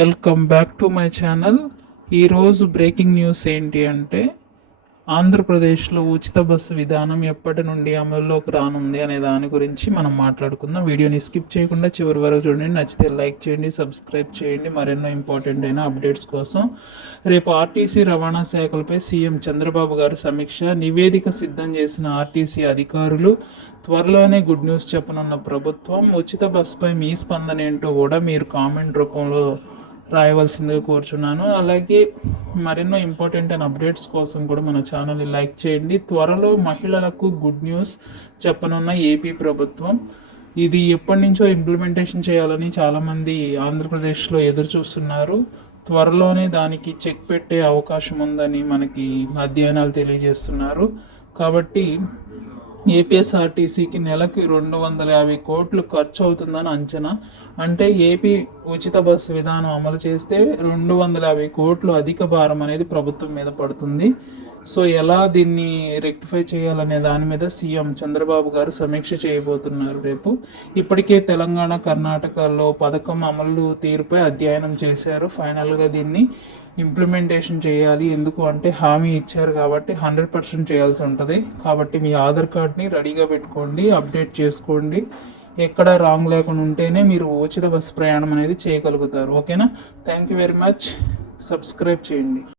Welcome back to my channel. ఈరోజు breaking news ఏంటి అంటే ఆంధ్రప్రదేశ్లో ఉచిత బస్సు విధానం ఎప్పటి నుండి అమల్లోకి రానుంది అనే దాని గురించి మనం మాట్లాడుకుందాం. వీడియోని స్కిప్ చేయకుండా చివరి వరకు చూడండి. నచ్చితే లైక్ చేయండి, సబ్స్క్రైబ్ చేయండి మరెన్నో ఇంపార్టెంట్ అయిన అప్డేట్స్ కోసం. రేపు ఆర్టీసీ రవాణా శాఖలపై సీఎం చంద్రబాబు గారు సమీక్ష, నివేదిక సిద్ధం చేసిన ఆర్టీసీ అధికారులు, త్వరలోనే గుడ్ న్యూస్ చెప్పనున్న ప్రభుత్వం. ఉచిత బస్సుపై మీ స్పందన ఏంటో కూడా మీరు కామెంట్ రూపంలో రాయవలసిందిగా కోరుచున్నాను. అలాగే మరెన్నో ఇంపార్టెంట్ అండ్ అప్డేట్స్ కోసం కూడా మన ఛానల్ని లైక్ చేయండి. త్వరలో మహిళలకు గుడ్ న్యూస్ చెప్పనున్న ఏపీ ప్రభుత్వం. ఇది ఎప్పటి నుంచో ఇంప్లిమెంటేషన్ చేయాలని చాలామంది ఆంధ్రప్రదేశ్లో ఎదురు చూస్తున్నారు. త్వరలోనే దానికి చెక్ పెట్టే అవకాశం ఉందని మనకి అధ్యయనాలు తెలియజేస్తున్నారు. కాబట్టి ఏపీఎస్ఆర్టీసీకి నెలకి 250 కోట్లు ఖర్చు అవుతుందని అంచనా. అంటే ఏపీ ఉచిత బస్సు విధానం అమలు చేస్తే 250 కోట్లు అధిక భారం అనేది ప్రభుత్వం మీద పడుతుంది. సో ఎలా దీన్ని రెక్టిఫై చేయాలనే దాని మీద సీఎం చంద్రబాబు గారు సమీక్ష చేయబోతున్నారు రేపు. ఇప్పటికే తెలంగాణ, కర్ణాటకలో పథకం అమలు తీరుపై అధ్యయనం చేశారు. ఫైనల్గా దీన్ని ఇంప్లిమెంటేషన్ చేయాలి. ఎందుకు అంటే హామీ ఇచ్చారు కాబట్టి 100% చేయాల్సి ఉంటుంది. కాబట్టి మీ ఆధార్ కార్డ్ని రెడీగా పెట్టుకోండి, అప్డేట్ చేసుకోండి. ఎక్కడ రాంగ్ లేకుండా ఉంటేనే మీరు ఉచిత బస్సు ప్రయాణం అనేది చేయగలుగుతారు. ఓకేనా? Thank you very much. Subscribe చేయండి.